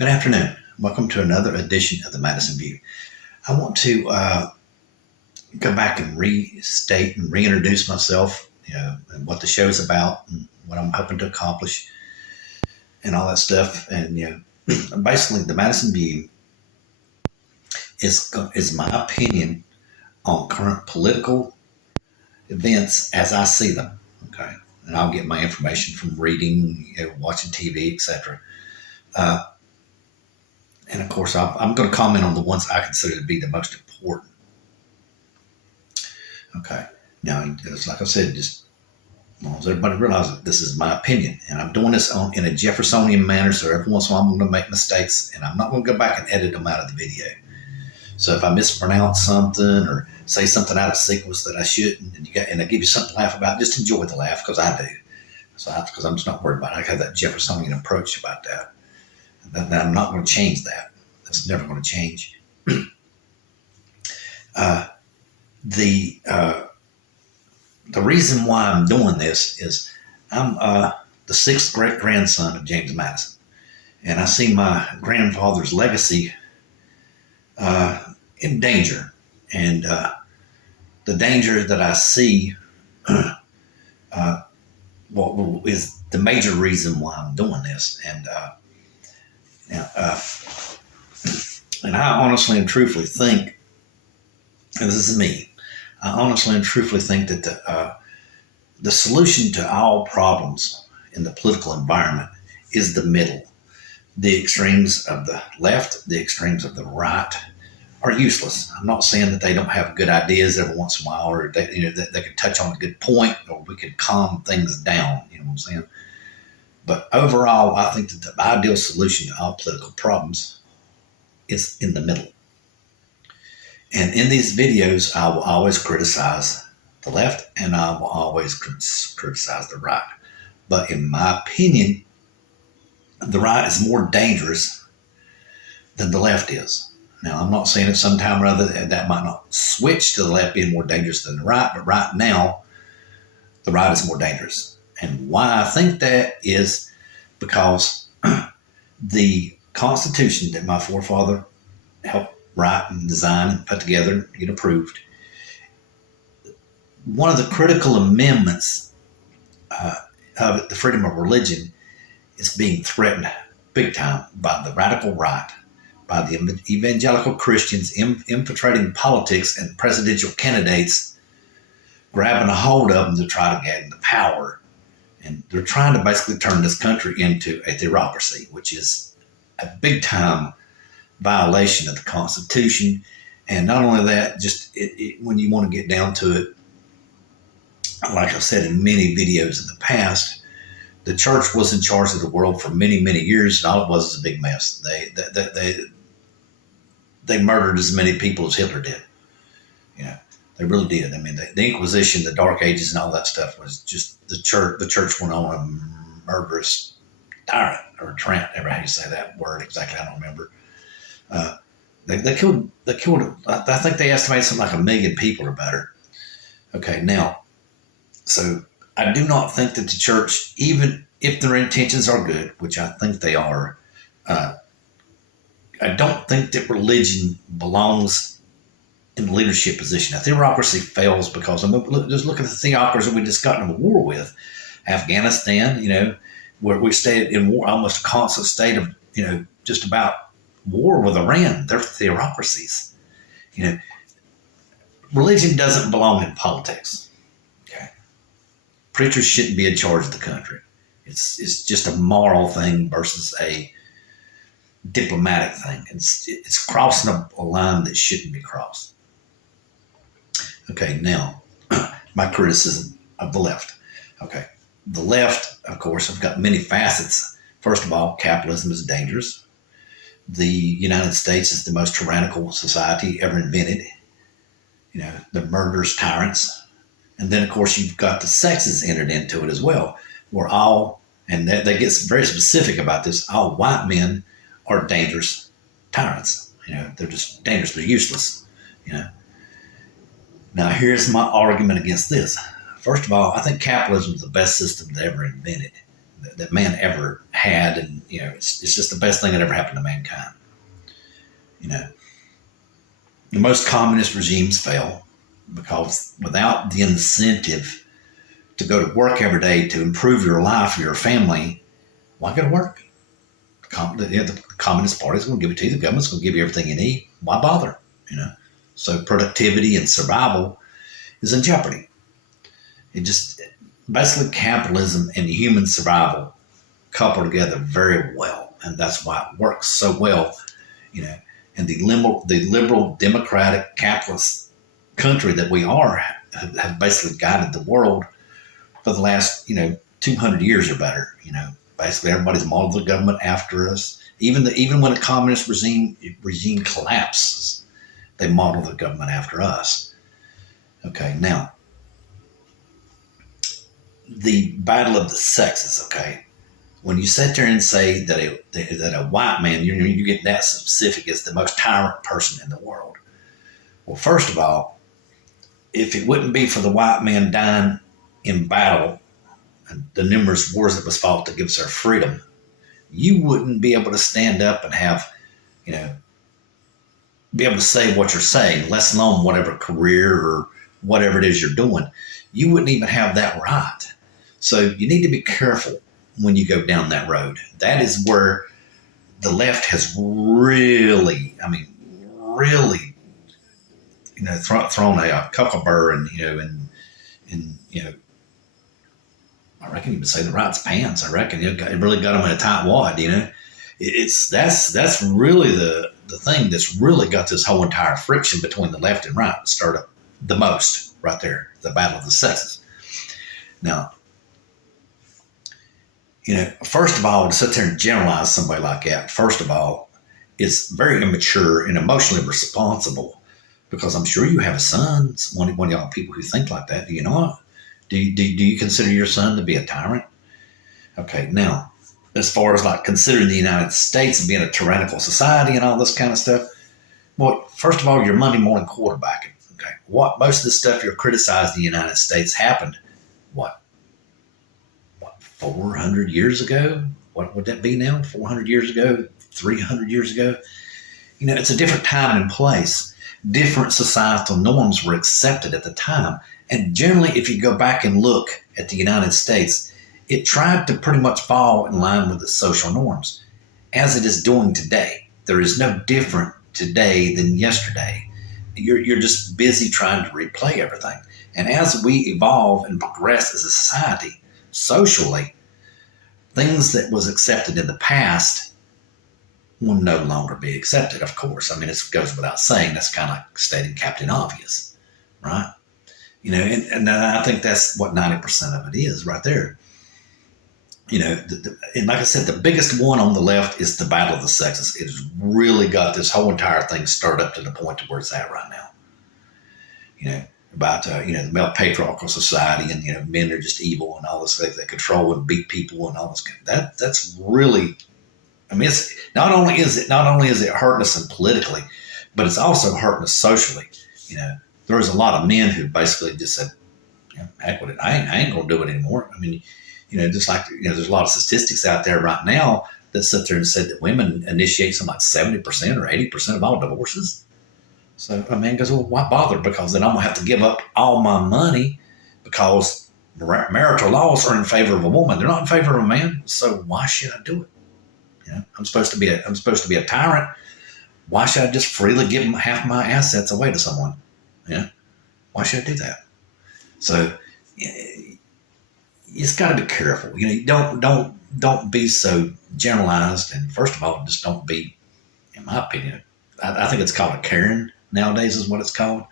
Good afternoon. Welcome to another edition of the Madison View. I want to go back and restate and reintroduce myself, and what the show's about and what I'm hoping to accomplish and all that stuff. And, basically the Madison View is my opinion on current political events as I see them. Okay. And I'll get my information from reading, watching TV, etc. And of course, I'm going to comment on the ones I consider to be the most important. Okay. Now, it's like I said, just as long as everybody realizes that this is my opinion, and I'm doing this in a Jeffersonian manner, so every once in a while I'm going to make mistakes, and I'm not going to go back and edit them out of the video. So if I mispronounce something or say something out of sequence that I shouldn't, and I give you something to laugh about, just enjoy the laugh, because I do. Because I'm just not worried about it. I have that Jeffersonian approach about that. And I'm not going to change that. That's never going to change. The reason why I'm doing this is I'm the sixth great grandson of James Madison, and I see my grandfather's legacy in danger. And the danger that I see is the major reason why I'm doing this. And I honestly and truthfully think, and this is me, I honestly and truthfully think that the solution to all problems in the political environment is the middle. The extremes of the left, the extremes of the right are useless. I'm not saying that they don't have good ideas every once in a while, or that they could touch on a good point, or we could calm things down. You know what I'm saying? But overall, I think that the ideal solution to all political problems is in the middle. And in these videos, I will always criticize the left, and I will always criticize the right. But in my opinion, the right is more dangerous than the left is. Now, I'm not saying that sometime or other that might not switch to the left being more dangerous than the right, but right now, the right is more dangerous. And why I think that is because the Constitution that my forefather helped write and design and put together and get approved, one of the critical amendments of it, the freedom of religion, is being threatened big time by the radical right, by the evangelical Christians infiltrating politics, and presidential candidates grabbing a hold of them to try to gain the power. And they're trying to basically turn this country into a theocracy, which is a big time violation of the Constitution. And not only that, just when you want to get down to it, like I've said in many videos in the past, the church was in charge of the world for many, many years, and all it was a big mess. They murdered as many people as Hitler did. They really did. I mean, the Inquisition, the Dark Ages, and all that stuff was just the church. The church went on a murderous tyrant, or trant, ever how you say that word exactly. I don't remember. They killed. I think they estimated something like 1 million people or better. Okay, now, so I do not think that the church, even if their intentions are good, which I think they are, I don't think that religion belongs in the leadership position. A theocracy fails because just look at the theocracy we just got in a war with. Afghanistan, where we stayed in war, almost a constant state of, just about war with Iran. They're theocracies. Religion doesn't belong in politics. Okay. Preachers shouldn't be in charge of the country. It's just a moral thing versus a diplomatic thing. It's crossing a line that shouldn't be crossed. Okay, now, my criticism of the left. Okay, the left, of course, have got many facets. First of all, capitalism is dangerous. The United States is the most tyrannical society ever invented. The murderous tyrants. And then, of course, you've got the sexes entered into it as well. And they get very specific about this, all white men are dangerous tyrants. They're just dangerous. They're useless. Now, here's my argument against this. First of all, I think capitalism is the best system ever invented. that man ever had. And, it's just the best thing that ever happened to mankind. The most communist regimes fail because without the incentive to go to work every day to improve your life or your family, why go to work? The Communist Party is going to give it to you. The government's going to give you everything you need. Why bother? So productivity and survival is in jeopardy. It just basically capitalism and human survival couple together very well, and that's why it works so well. And the liberal democratic capitalist country that we are have basically guided the world for the last 200 years or better. Basically everybody's modeled the government after us. Even when a communist regime collapses, they model the government after us. Okay, now the battle of the sexes. Okay, when you sit there and say that a white man, you get that specific, is the most tyrant person in the world. Well, first of all, if it wouldn't be for the white man dying in battle and the numerous wars that was fought to give us our freedom, you wouldn't be able to stand up and have, be able to say what you're saying, let alone whatever career or whatever it is you're doing. You wouldn't even have that right. So you need to be careful when you go down that road. That is where the left has really, thrown a cockleburr and I reckon you would say the right's pants. I reckon it really got them in a tight wad. That's really the thing that's really got this whole entire friction between the left and right stirred up the most right there, the battle of the sexes. Now, first of all, to sit there and generalize somebody like that, first of all, is very immature and emotionally responsible, because I'm sure you have a son, one of y'all people who think like that. Do you know it? Do you consider your son to be a tyrant? Okay, now, as far as like considering the United States being a tyrannical society and all this kind of stuff, well, first of all, you're Monday morning quarterbacking. Okay, most of the stuff you're criticizing the United States happened, 400 years ago? What would that be now? 400 years ago? 300 years ago? It's a different time and place. Different societal norms were accepted at the time. And generally, if you go back and look at the United States, it tried to pretty much fall in line with the social norms, as it is doing today. There is no different today than yesterday. You're just busy trying to replay everything. And as we evolve and progress as a society, socially, things that was accepted in the past will no longer be accepted, of course. It goes without saying. That's kind of like stating Captain Obvious, right? And I think that's what 90% of it is right there. And like I said, the biggest one on the left is the battle of the sexes. It has really got this whole entire thing stirred up to the point to where it's at right now. About the male patriarchal society, and men are just evil and all this stuff. They control and beat people and all this. That's really, it's not only is it hurting us politically, but it's also hurting us socially. There's a lot of men who basically just said, heck with it, I ain't gonna do it anymore. Just like there's a lot of statistics out there right now that sit there and said that women initiate something like 70% or 80% of all divorces. So a man goes, well, why bother? Because then I'm going to have to give up all my money, because marital laws are in favor of a woman. They're not in favor of a man. So why should I do it? I'm supposed to be a tyrant. Why should I just freely give half my assets away to someone? Why should I do that? So you just got to be careful. Don't be so generalized. And first of all, just don't be, in my opinion, I think it's called a Karen nowadays is what it's called.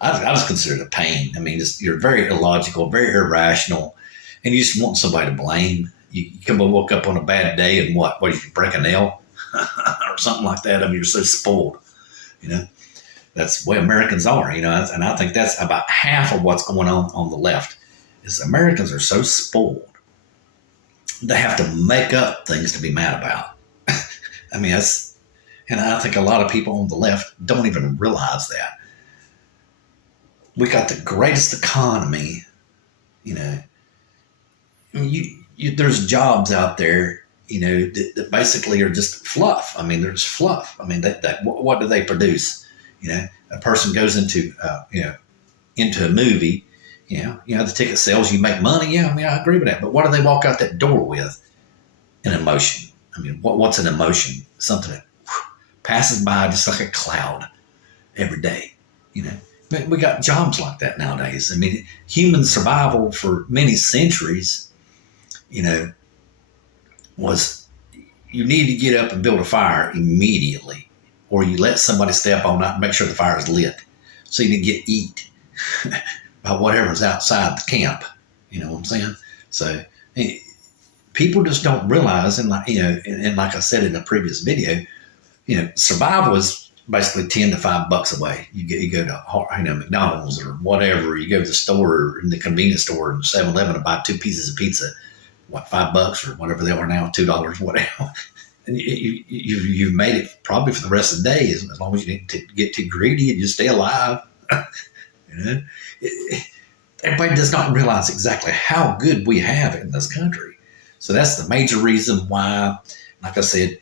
I just consider it a pain. You're very illogical, very irrational, and you just want somebody to blame. You come and woke up on a bad day and what did you break a nail or something like that? You're so spoiled. That's the way Americans are, and I think that's about half of what's going on the left is Americans are so spoiled. They have to make up things to be mad about. And I think a lot of people on the left don't even realize that. We got the greatest economy, you there's jobs out there, that basically are just fluff. I mean, there's fluff. I mean, what do they produce? A person goes into a movie. The ticket sales, you make money. Yeah, I mean, I agree with that. But what do they walk out that door with? An emotion. I mean, what's an emotion? Something that passes by just like a cloud every day. We got jobs like that nowadays. I mean, human survival for many centuries, was you need to get up and build a fire immediately, or you let somebody step on it and make sure the fire is lit, so you can get eat by whatever's outside the camp. You know what I'm saying? So people just don't realize, and like I said in the previous video, survival is basically $10 to $5 away. You go to McDonald's or whatever. You go to the store, in the convenience store, in 7-Eleven, and buy 2 pieces of pizza. What, $5 or whatever they are now, $2, whatever. And you've made it probably for the rest of the day, as long as you didn't get too greedy and you stay alive. Everybody does not realize exactly how good we have it in this country. So that's the major reason why, like I said,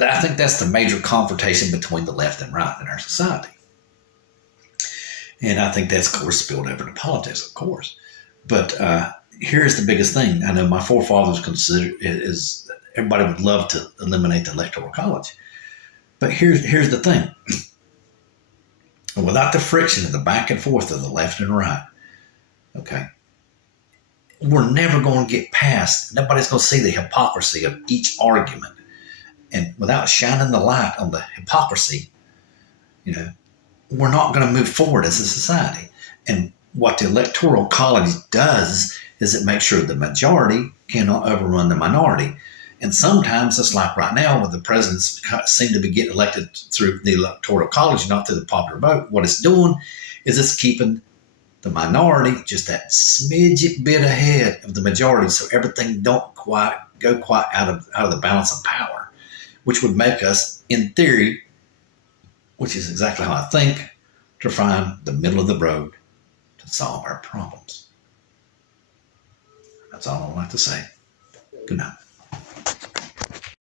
I think that's the major confrontation between the left and right in our society. And I think that's, of course, spilled over to politics, of course. But here's the biggest thing. I know my forefathers considered is everybody would love to eliminate the Electoral College. But here's the thing. Without the friction of the back and forth of the left and right, okay, we're never going to get past, nobody's going to see the hypocrisy of each argument. And without shining the light on the hypocrisy, we're not going to move forward as a society. And what the Electoral College does is it makes sure the majority cannot overrun the minority. And sometimes, it's like right now, where the presidents seem to be getting elected through the Electoral College, not through the popular vote. What it's doing is it's keeping the minority just that smidget bit ahead of the majority, so everything don't quite go out of the balance of power, which would make us, in theory, which is exactly how I think, to find the middle of the road to solve our problems. That's all I'd like to say. Good night.